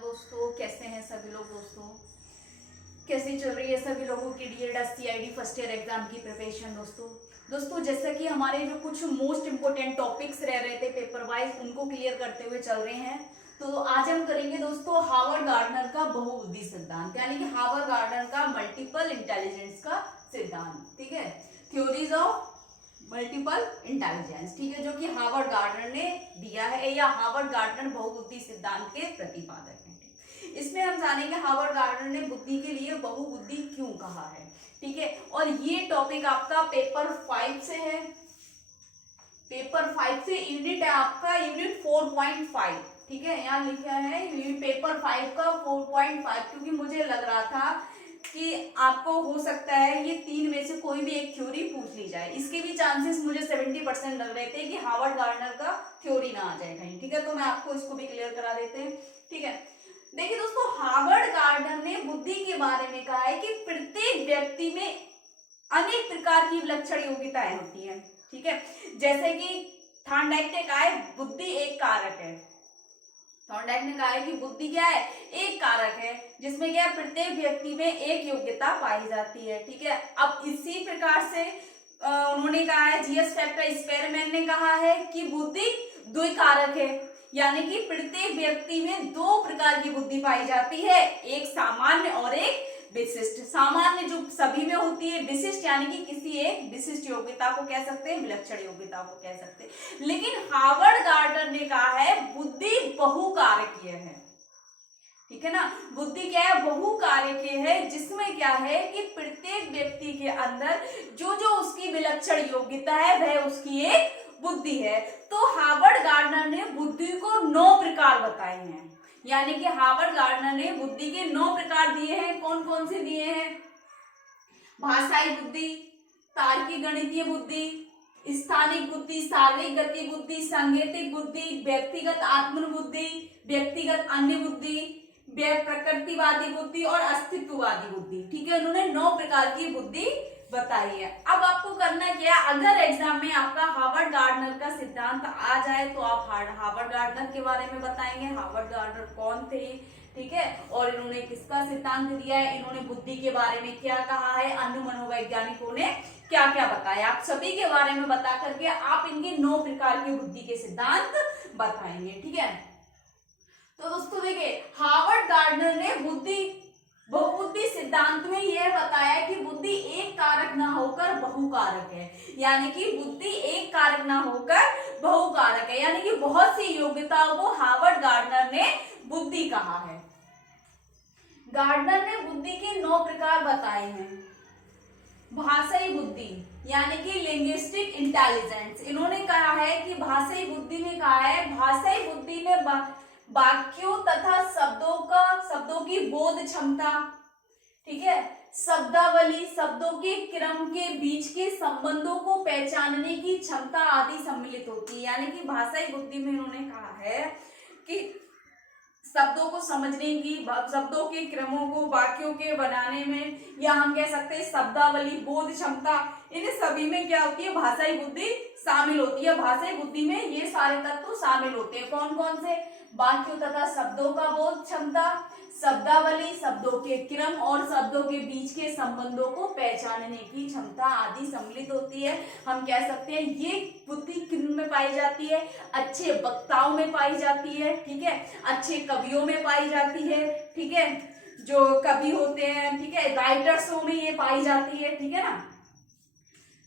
दोस्तों, कैसे हैं सभी लोग। दोस्तों, कैसी चल रही है सभी लोगों की DEd CID first year exam की प्रिपरेशन। दोस्तों जैसा कि हमारे जो कुछ मोस्ट इंपोर्टेंट टॉपिक्स रह रहे थे पेपर वाइज, उनको क्लियर करते हुए चल रहे हैं। तो आज हम करेंगे दोस्तों हार्वर्ड गार्डनर का बहुबुद्धि सिद्धांत, यानी कि हार्वर्ड गार्डनर का मल्टीपल इंटेलिजेंस का सिद्धांत। ठीक है, थ्योरीज ऑफ मल्टीपल इंटेलिजेंस, ठीक है, जो कि हार्वर्ड गार्डनर ने दिया है, या हार्वर्ड गार्डनर बहुबुद्धि सिद्धांत के प्रतिपादक हैं। इसमें हम जानेंगे हार्वर्ड गार्डनर ने बुद्धि के लिए बहुबुद्धि क्यों कहा है। ठीक है, और ये टॉपिक आपका पेपर 5 से है। पेपर 5 से यूनिट है आपका यूनिट 4.5। ठीक है, यहाँ लिखा है पेपर 5 का 4.5, क्योंकि मुझे लग रहा था कि आपको हो सकता है ये तीन में से कोई भी एक थ्योरी पूछ ली जाए। इसके भी चांसेस मुझे 70% लग रहे थे कि हार्वर्ड गार्डनर का थ्योरी ना आ जाए कहीं। ठीक है, तो मैं आपको इसको भी क्लियर करा देते हैं। ठीक है, देखिए दोस्तों, हार्वर्ड गार्डनर ने बुद्धि के बारे में कहा है कि प्रत्येक व्यक्ति में अनेक प्रकार की विलक्षण योग्यताएं होती हैं। ठीक है, जैसे कि थॉर्नडाइक ने कहा है बुद्धि एक कारक है। थॉर्नडाइक ने कहा है कि बुद्धि क्या है, एक कारक है, जिसमें क्या प्रत्येक व्यक्ति में एक योग्यता पाई जाती है। ठीक है, अब इसी प्रकार से उन्होंने कहा है, जीएस फैक्टर स्पेरमैन ने कहा है कि बुद्धि द्विकारक है, यानी कि प्रत्येक व्यक्ति में दो प्रकार की बुद्धि पाई जाती है, एक सामान्य और एक विशिष्ट। सामान्य जो सभी में होती है, विशिष्ट यानी कि किसी एक विशिष्ट योग्यता को कह सकते हैं, विलक्षण योग्यता को कह सकते हैं। लेकिन हार्वर्ड गार्डनर ने कहा है बुद्धि बहुकारकीय है। ठीक है ना, बुद्धि क्या है, बहुकारकीय है, जिसमें क्या है कि प्रत्येक व्यक्ति के अंदर जो जो उसकी विलक्षण योग्यता है वह उसकी एक बुद्धि है। तो हार्वर्ड गार्डनर ने बुद्धि को 9 प्रकार बताए हैं, यानी कि हार्वर्ड गार्डनर ने बुद्धि के 9 प्रकार दिए हैं। कौन कौन से दिए हैं? भाषाई बुद्धि, तार्किक गणितीय बुद्धि, स्थानिक बुद्धि, शारीरिक गति बुद्धि, सांकेतिक बुद्धि, व्यक्तिगत आत्म बुद्धि, व्यक्तिगत अन्य बुद्धि, प्रकृतिवादी बुद्धि और अस्तित्ववादी बुद्धि। ठीक है, उन्होंने 9 प्रकार की बुद्धि बताई है। अब आपको करना क्या है, अगर एग्जाम में आपका हार्वर्ड गार्डनर का सिद्धांत आ जाए तो आप हार्वर्ड गार्डनर के बारे में बताएंगे, हार्वर्ड गार्डनर कौन थे, ठीक है, और इन्होंने किसका सिद्धांत दिया है, इन्होंने बुद्धि के बारे में क्या कहा है, अन्य मनोवैज्ञानिकों ने क्या क्या बताया, आप सभी के बारे में बता करके आप इनके 9 प्रकार की बुद्धि के सिद्धांत बताएंगे। ठीक है, तो दोस्तों देखिए, हार्वर्ड गार्डनर ने बहुबुद्धि सिद्धांत में यह बताया कि बुद्धि एक कारक ना होकर बहुकारक है, यानी कि बुद्धि एक कारक ना होकर बहुकारक है, यानी कि बहुत सी योग्यताओं को हार्वर्ड गार्डनर ने बुद्धि कहा है। गार्डनर ने बुद्धि के 9 प्रकार बताए हैं। भाषाई बुद्धि यानी कि लिंग्विस्टिक इंटेलिजेंस, इन्होंने कहा है कि भाषाई बुद्धि में कहा है, भाषाई बुद्धि में वाक्यों तथा शब्दों की बोध क्षमता, ठीक है, शब्दावली, शब्दों के क्रम के बीच के संबंधों को पहचानने की क्षमता आदि सम्मिलित होती है। यानी कि भाषाई बुद्धि में इन्होंने कहा है कि शब्दों को समझने की, शब्दों के क्रमों को वाक्यों के बनाने में, या हम कह सकते हैं शब्दावली, बोध क्षमता, इन सभी में क्या होती है, भाषाई बुद्धि शामिल होती है। भाषाई बुद्धि में ये सारे तत्व शामिल होते हैं। कौन कौन से? वाक्यों तथा शब्दों का बोध क्षमता, शब्दावली, शब्दों के क्रम और शब्दों के बीच के संबंधों को पहचानने की क्षमता आदि सम्मिलित होती है। हम कह सकते हैं ये बुद्धि किन में पाई जाती है? अच्छे वक्ताओं में पाई जाती है, ठीक है, अच्छे कवियों में पाई जाती है, ठीक है, जो कवि होते हैं, ठीक है, राइटर्सों में ये पाई जाती है, ठीक है ना।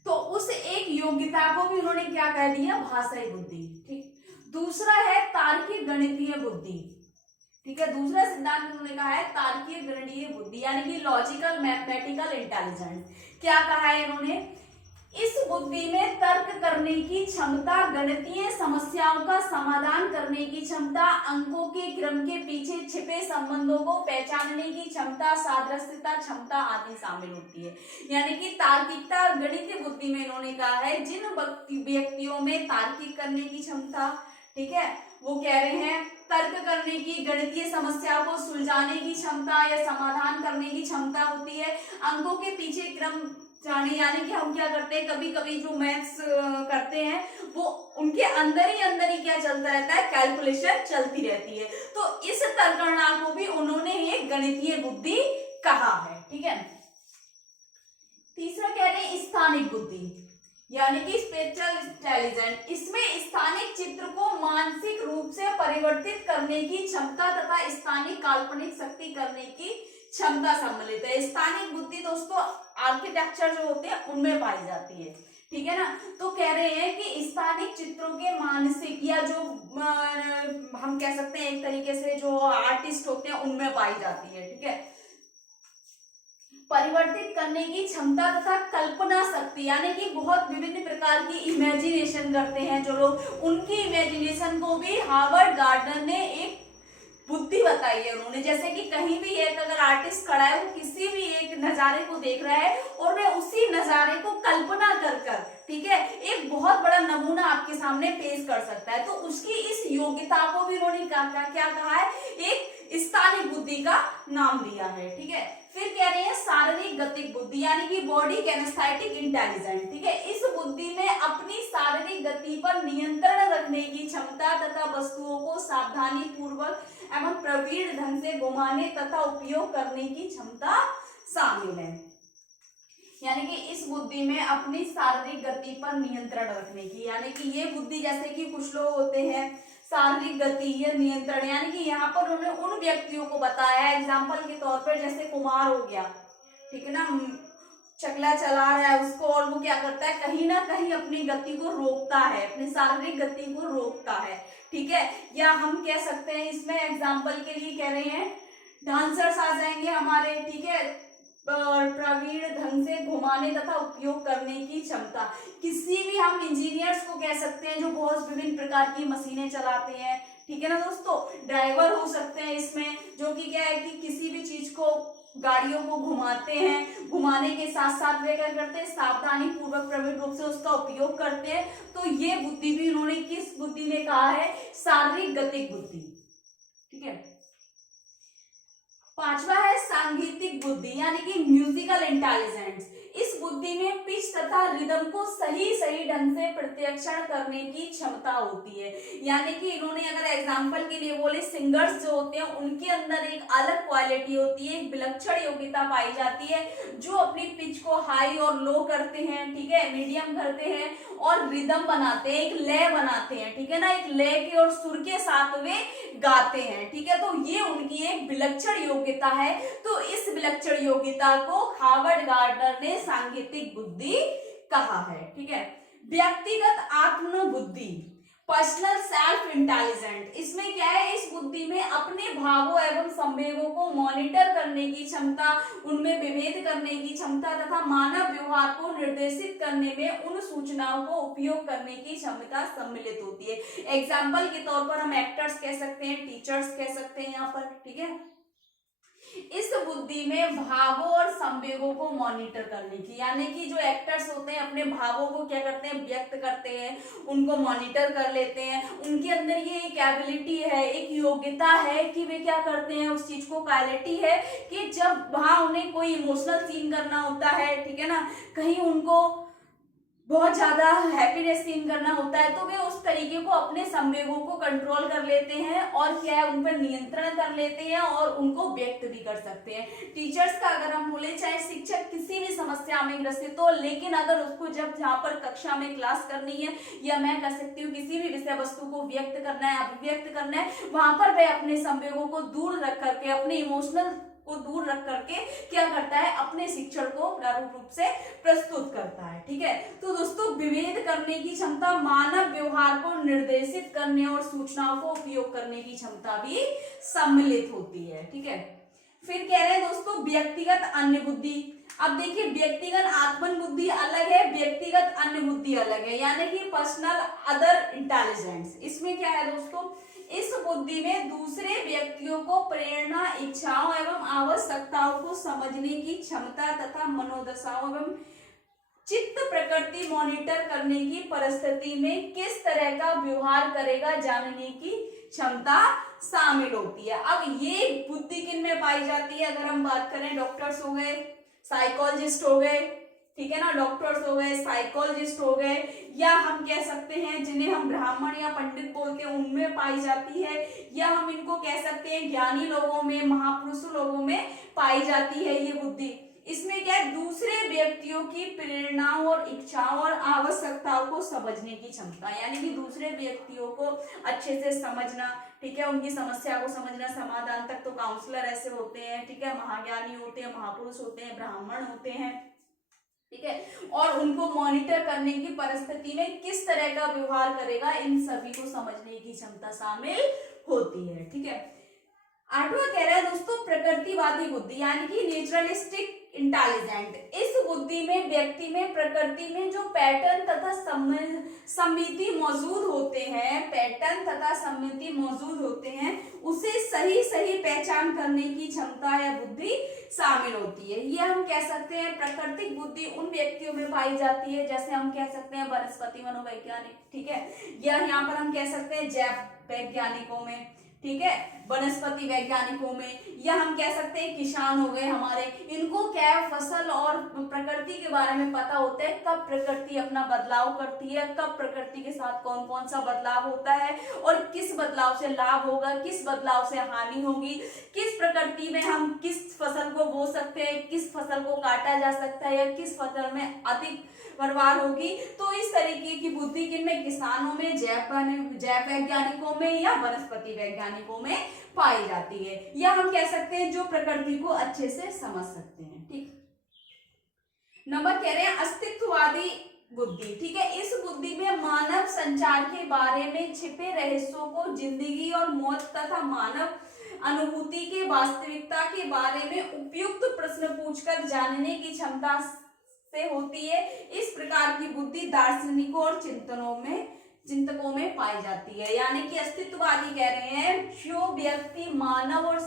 तो उस एक योग्यता को भी उन्होंने क्या कह दिया? भाषाई बुद्धि। ठीक, दूसरा है तार्किक गणितीय बुद्धि। ठीक है, दूसरा सिद्धांत उन्होंने कहा है तार्किक गणितीय बुद्धि, यानी कि लॉजिकल मैथमेटिकल इंटेलिजेंस। क्या कहा है इन्होंने? इस बुद्धि में तर्क करने की क्षमता, गणितीय समस्याओं का समाधान करने की क्षमता, अंकों के क्रम के पीछे छिपे संबंधों को पहचानने की क्षमता, सादृश्यता क्षमता आदि शामिल होती है। यानी कि तार्किकता गणितीय बुद्धि में इन्होंने कहा है जिन व्यक्तियों में तार्किक करने की क्षमता, ठीक है, वो कह रहे हैं तर्क करने की, गणितीय समस्याओं को सुलझाने की क्षमता या समाधान करने की क्षमता होती है, अंकों के पीछे क्रम जाने, यानी कि हम क्या करते हैं, कभी कभी जो मैथ्स करते हैं वो उनके अंदर ही क्या चलता रहता है, कैलकुलेशन चलती रहती है। तो इस तर्कणा को भी उन्होंने एक गणितीय बुद्धि कहा है। ठीक है, तीसरा कह रहे हैं स्थानिक बुद्धि, यानी कि स्पेशल इंटेलिजेंस। इसमें स्थानिक चित्र को मानसिक रूप से परिवर्तित करने की क्षमता तथा स्थानिक काल्पनिक शक्ति करने की क्षमता सम्मिलित है। स्थानिक बुद्धि दोस्तों आर्किटेक्चर जो होते हैं उनमें पाई जाती है। ठीक है ना, तो कह रहे हैं कि स्थानिक चित्रों के मानसिक या जो हम कह सकते हैं एक तरीके से जो आर्टिस्ट होते हैं उनमें पाई जाती है। ठीक है, परिवर्तित करने की क्षमता तथा कल्पना शक्ति, यानी कि बहुत विभिन्न प्रकार की इमेजिनेशन करते हैं जो लोग, उनकी इमेजिनेशन को भी हार्वर्ड गार्डनर ने एक बुद्धि बताई है उन्होंने। जैसे कि कहीं भी एक अगर आर्टिस्ट खड़ा है, वो किसी भी एक नजारे को देख रहा है और वह उसी नजारे को कल्पना कर ठीक है एक बहुत बड़ा नमूना आपके सामने पेश कर सकता है। तो उसकी इस योग्यता को भी उन्होंने क्या कहा है, एक स्थानिक बुद्धि का नाम दिया है। ठीक है, फिर कह रहे हैं शारीरिक गतिक बुद्धि, यानी कि बॉडी कैनेस्थेटिक इंटेलिजेंस। ठीक है, इस बुद्धि में अपनी शारीरिक गति पर नियंत्रण रखने की क्षमता तथा वस्तुओं को सावधानी पूर्वक एवं प्रवीण ढंग से घुमाने तथा उपयोग करने की क्षमता शामिल है। यानी कि इस बुद्धि में अपनी शारीरिक गति पर नियंत्रण रखने की, यानी कि ये बुद्धि, जैसे कि कुछ लोग होते हैं शारीरिक गति या नियंत्रण, यानी कि यहाँ पर उन्होंने उन व्यक्तियों को बताया एग्जाम्पल के तौर पर, जैसे कुमार हो गया, ठीक है ना, चकला चला रहा है उसको, और वो क्या करता है, कहीं ना कहीं अपनी गति को रोकता है, अपनी शारीरिक गति को रोकता है। ठीक है, या हम कह सकते हैं इसमें एग्जाम्पल के लिए कह रहे हैं डांसर्स आ जाएंगे हमारे। ठीक है, प्रवीण ढंग से घुमाने तथा उपयोग करने की क्षमता, किसी भी हम इंजीनियर्स को कह सकते हैं जो बहुत विभिन्न प्रकार की मशीनें चलाते हैं। ठीक है ना दोस्तों, ड्राइवर हो सकते हैं इसमें, जो कि क्या है कि किसी भी चीज को, गाड़ियों को घुमाते हैं, घुमाने के साथ साथ वे क्या करते हैं, सावधानी पूर्वक प्रवीण रूप से उसका उपयोग करते हैं। तो ये बुद्धि भी उन्होंने किस बुद्धि में कहा है, शारीरिक गतिक बुद्धि। ठीक है, पांचवा है सांगीतिक बुद्धि, यानी कि म्यूजिकल इंटेलिजेंस। इस बुद्धि में पिच तथा रिदम को सही ढंग से प्रत्यक्षण करने की क्षमता होती है। यानी कि इन्होंने अगर एग्जांपल के लिए बोले, सिंगर्स जो होते हैं उनके अंदर एक अलग क्वालिटी होती है, एक विलक्षण योग्यता पाई जाती है, जो अपनी पिच को हाई और लो करते हैं, ठीक है, मीडियम करते हैं और रिदम बनाते हैं, एक लय बनाते हैं। ठीक है ना, एक लय के और सुर के साथ वे गाते हैं। ठीक है, तो ये उनकी एक विलक्षण योग्यता है। तो इस विलक्षण योग्यता को हार्वर्ड गार्डनर ने सांगीतिक बुद्धि कहा है। ठीक है, व्यक्तिगत आत्म बुद्धि, पर्सनल सेल्फ इंटेलिजेंट। इसमें क्या है, इस बुद्धि में अपने भावों एवं संवेगों को मॉनिटर करने की क्षमता, उनमें विभेद करने की क्षमता तथा मानव व्यवहार को निर्देशित करने में उन सूचनाओं को उपयोग करने की क्षमता सम्मिलित होती है। एग्जाम्पल के तौर पर हम एक्टर्स कह सकते हैं, टीचर्स कह सकते हैं यहाँ पर। ठीक है, इस बुद्धि में भावों और संवेगों को मॉनिटर करने की, यानी कि जो एक्टर्स होते हैं अपने भावों को क्या करते हैं, व्यक्त करते हैं, उनको मॉनिटर कर लेते हैं। उनके अंदर ये एक एबिलिटी है, एक योग्यता है कि वे क्या करते हैं, उस चीज को क्वालिटी है कि जब वहां उन्हें कोई इमोशनल सीन करना होता है, ठीक है ना, कहीं उनको बहुत ज्यादा हैप्पीनेस सीन करना होता है, तो वे उस तरीके को अपने संवेगों को कंट्रोल कर लेते हैं और क्या है, उन पर नियंत्रण कर लेते हैं और उनको व्यक्त भी कर सकते हैं। टीचर्स का अगर हम बोले, चाहे शिक्षक किसी भी समस्या में ग्रसित हो, लेकिन अगर उसको जब जहाँ पर कक्षा में क्लास करनी है, या मैं कह सकती हूँ किसी भी विषय वस्तु को व्यक्त करना है, अभिव्यक्त करना है, वहां पर वह अपने संवेगों को दूर रख करके, अपने इमोशनल को दूर रख करके क्या करता है, अपने शिक्षण को प्रारूप रूप से प्रस्तुत करता है। ठीक है, तो दोस्तों विभेद करने की क्षमता, मानव व्यवहार को निर्देशित करने और सूचनाओं को उपयोग करने की क्षमता भी सम्मिलित होती है। ठीक है, फिर कह रहे हैं दोस्तों व्यक्तिगत अन्य बुद्धि। अब देखिए, व्यक्तिगत आत्मन बुद्धि अलग है, व्यक्तिगत अन्य बुद्धि अलग है, यानी कि पर्सनल अदर इंटेलिजेंस। इसमें क्या है दोस्तों, इस बुद्धि में दूसरे व्यक्तियों को प्रेरणा, इच्छाओं एवं आवश्यकताओं को समझने की क्षमता तथा मनोदशाओं एवं चित्त प्रकृति मॉनिटर करने की परिस्थिति में किस तरह का व्यवहार करेगा जानने की क्षमता शामिल होती है। अब ये बुद्धि किन में पाई जाती है, अगर हम बात करें, डॉक्टर्स हो गए, साइकोलॉजिस्ट हो गए, ठीक है ना, डॉक्टर्स हो गए, साइकोलॉजिस्ट हो गए, या हम कह सकते हैं जिन्हें हम ब्राह्मण या पंडित बोलते हैं उनमें पाई जाती है, या हम इनको कह सकते हैं ज्ञानी लोगों में, महापुरुष लोगों में पाई जाती है ये बुद्धि। इसमें क्या है, दूसरे व्यक्तियों की प्रेरणाओं और इच्छाओं और आवश्यकताओं को समझने की क्षमता, यानी कि दूसरे व्यक्तियों को अच्छे से समझना, ठीक है, उनकी समस्या को समझना, समाधान तक। तो काउंसलर ऐसे होते हैं, ठीक है, महाज्ञानी होते हैं, महापुरुष होते हैं, ब्राह्मण होते हैं, ठीक है, और उनको मॉनिटर करने की परिस्थिति में किस तरह का व्यवहार करेगा, इन सभी को समझने की क्षमता शामिल होती है, ठीक है। आठवां कह रहा है दोस्तों प्रकृतिवादी बुद्धि, यानी कि नेचुरलिस्टिक इंटेलिजेंट। इस बुद्धि में व्यक्ति में प्रकृति में जो पैटर्न तथा समिति मौजूद होते हैं, पैटर्न तथा समिति मौजूद होते हैं, उसे सही सही पहचान करने की क्षमता या बुद्धि शामिल होती है। ये हम कह सकते हैं प्राकृतिक बुद्धि उन व्यक्तियों में पाई जाती है, जैसे हम कह सकते हैं वनस्पति मनोवैज्ञानिक, ठीक है, या यहाँ पर हम कह सकते हैं जैव वैज्ञानिकों में, ठीक है, वनस्पति वैज्ञानिकों में, या हम कह सकते हैं किसान हो गए हमारे, इनको क्या है फसल और प्रकृति के बारे में पता होता है, कब प्रकृति अपना बदलाव करती है, कब प्रकृति के साथ कौन कौन सा बदलाव होता है, और किस बदलाव से लाभ होगा, किस बदलाव से हानि होगी, किस प्रकृति में हम किस फसल को बो सकते हैं, किस फसल को काटा जा सकता है, या किस फसल में अधिक बर्बाद होगी। तो इस तरीके की बुद्धि किनमें, किसानों में, जैव वैज्ञानिकों में, या वनस्पति वैज्ञानिकों में पाई जाती है, या हम कह सकते हैं जो प्रकृति को अच्छे से समझ सकते हैं, ठीक। नंबर कह रहे हैं अस्तित्ववादी बुद्धि, ठीक है, इस बुद्धि में मानव संचार के बारे में छिपे रहस्यों को, जिंदगी और मौत तथा मानव अनुभूति के वास्तविकता के बारे में उपयुक्त प्रश्न पूछकर जानने की क्षमता से होती है। इस प्रकार की बुद्धि दार्शनिकों और चिंतकों में पाई जाती है। यानी कि अस्तित्ववादी कह रहे हैं जो व्यक्ति मानव और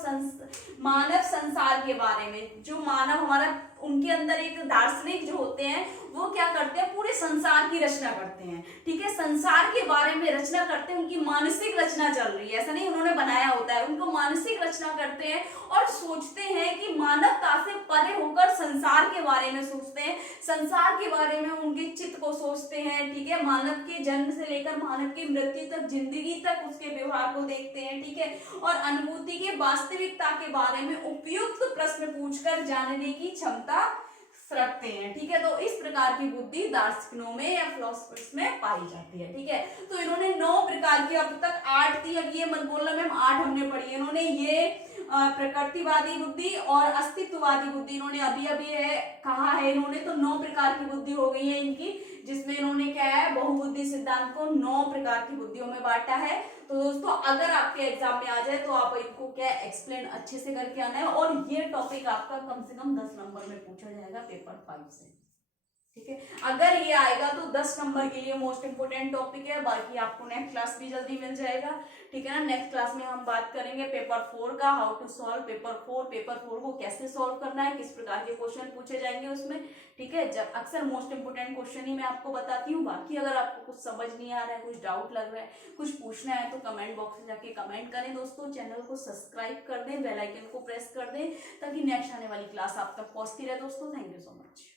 मानव संसार के बारे में, जो मानव हमारा, उनके अंदर एक दार्शनिक जो होते हैं वो क्या करते हैं, पूरे संसार की रचना करते हैं, ठीक है, संसार के बारे में रचना करते हैं, उनकी मानसिक रचना चल रही है, ऐसा नहीं उन्होंने बनाया होता है, उनको मानसिक रचना करते हैं और सोचते हैं कि मानवता से परे होकर संसार के बारे में सोचते हैं, संसार के बारे में उनके चित्त को सोचते हैं, ठीक है, मानव के जन्म से लेकर मानव की मृत्यु तक, जिंदगी तक उसके व्यवहार को देखते हैं, ठीक है, और अनुभूति के वास्तविकता के बारे में उपयुक्त प्रश्न पूछकर जानने की क्षमता रखते हैं, ठीक है। तो इस प्रकार की बुद्धि दार्शनिकों में या फिलोसफर्स में पाई जाती है, ठीक है। तो इन्होंने 9 प्रकार की, अब तक 8 थी, अब ये मत बोलना मैम 8 हमने पढ़ी। इन्होंने ये प्रकृतिवादी बुद्धि और अस्तित्ववादी बुद्धि इन्होंने अभी अभी कहा है, इन्होंने तो 9 प्रकार की बुद्धि हो गई है इनकी, जिसमें इन्होंने क्या है बहुबुद्धि सिद्धांत को 9 प्रकार की बुद्धियों में बांटा है। तो दोस्तों अगर आपके एग्जाम में आ जाए तो आप इनको क्या एक्सप्लेन अच्छे से करके आना है, और ये टॉपिक आपका कम से कम 10 नंबर में पूछा जाएगा पेपर 5 से, ठीक है। अगर ये आएगा तो 10 नंबर के लिए मोस्ट इंपोर्टेंट टॉपिक है। बाकी आपको नेक्स्ट क्लास भी जल्दी मिल जाएगा, ठीक है ना। नेक्स्ट क्लास में हम बात करेंगे पेपर 4 का, हाउ टू सॉल्व पेपर 4 को कैसे सॉल्व करना है, किस प्रकार के क्वेश्चन पूछे जाएंगे उसमें, ठीक है। जब अक्सर मोस्ट इंपोर्टेंट क्वेश्चन ही मैं आपको बताती हूँ। बाकी अगर आपको कुछ समझ नहीं आ रहा है, कुछ डाउट लग रहा है, कुछ पूछना है तो कमेंट बॉक्स में जाके कमेंट करें दोस्तों। चैनल को सब्सक्राइब कर दें, बेल आइकन को प्रेस कर दें, ताकि नेक्स्ट आने वाली क्लास आप तक पहुंचती रहे दोस्तों। Thank you so much.